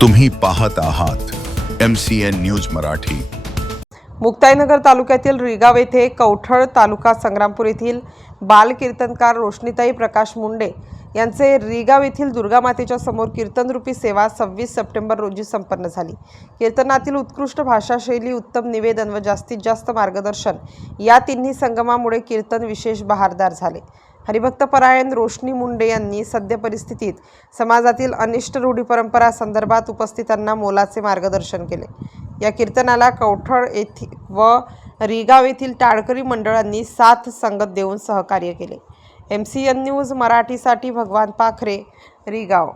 तुम्ही पाहत आहात M C N news Marathi. Muktainagar तालुक्यातील रिगाव येथे कवठळ तालुका संग्रामपूर येथील बाल कीर्तनकार रोशनीताई प्रकाश मुंडे यांचे रिगाव येथील दुर्गामातेच्या समोर कीर्तनरूपी सेवा सव्वीस सप्टेंबर रोजी संपन्न झाली. कीर्तनातील उत्कृष्ट भाषाशैली उत्तम निवेदन व जास्तीत जास्त मार्गदर्शन या तिन्ही संगमामुळे कीर्तन विशेष बहारदार झाले. हरिभक्तपरायण रोशनी मुंडे यांनी सद्य परिस्थितीत समाजातील अनिष्ट रूढी परंपरा संदर्भात उपस्थितांना मोलाचे मार्गदर्शन केले. या कीर्तनाला कवठळ येथील व रिगाव येथील टाळकरी मंडळांनी साथ संगत देऊन सहकार्य केले. एम सी एन न्यूज मराठीसाठी भगवान पाखरे रिगाव.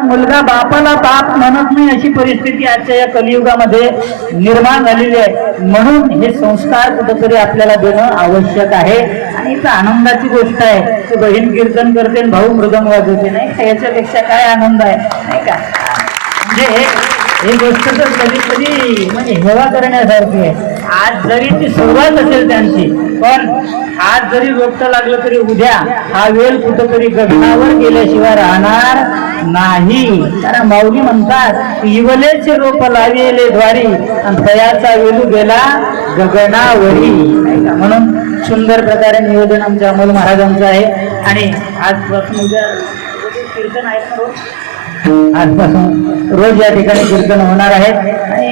मुलगा बापाला बाप म्हणत नाही अशी परिस्थिती आजच्या या कलियुगामध्ये निर्माण झालेली आहे. म्हणून हे संस्कार कुठेतरी आपल्याला देणं आवश्यक आहे. आणि आनंदाची गोष्ट आहे. की बहीण कीर्तन करते आणि भाऊ मृदंग वाजवते नाही का? याच्यापेक्षा काय आनंद आहे नाही का? म्हणजे हे- गोष्ट तर कधी कधी म्हणजे हेवा करण्यासारखी आहे. आज जरी ती सुरुवात असेल त्यांची पण आज जरी रोपटं लागलं तरी उद्या हा वेल कुठंतरी गगनावर गेल्याशिवाय राहणार नाही कारण माऊली म्हणतात इवलेचे रोप लाविले द्वारी आणि तयाचा वेलू गेला गगनावरी नाही का? म्हणून सुंदर प्रकारे निवेदन आमच्या अमोल महाराजांचं आहे आणि आजपासून उद्या उद्या कीर्तन आहेत ना रोज? आजपासून रोज या ठिकाणी कीर्तन होणार आहे आणि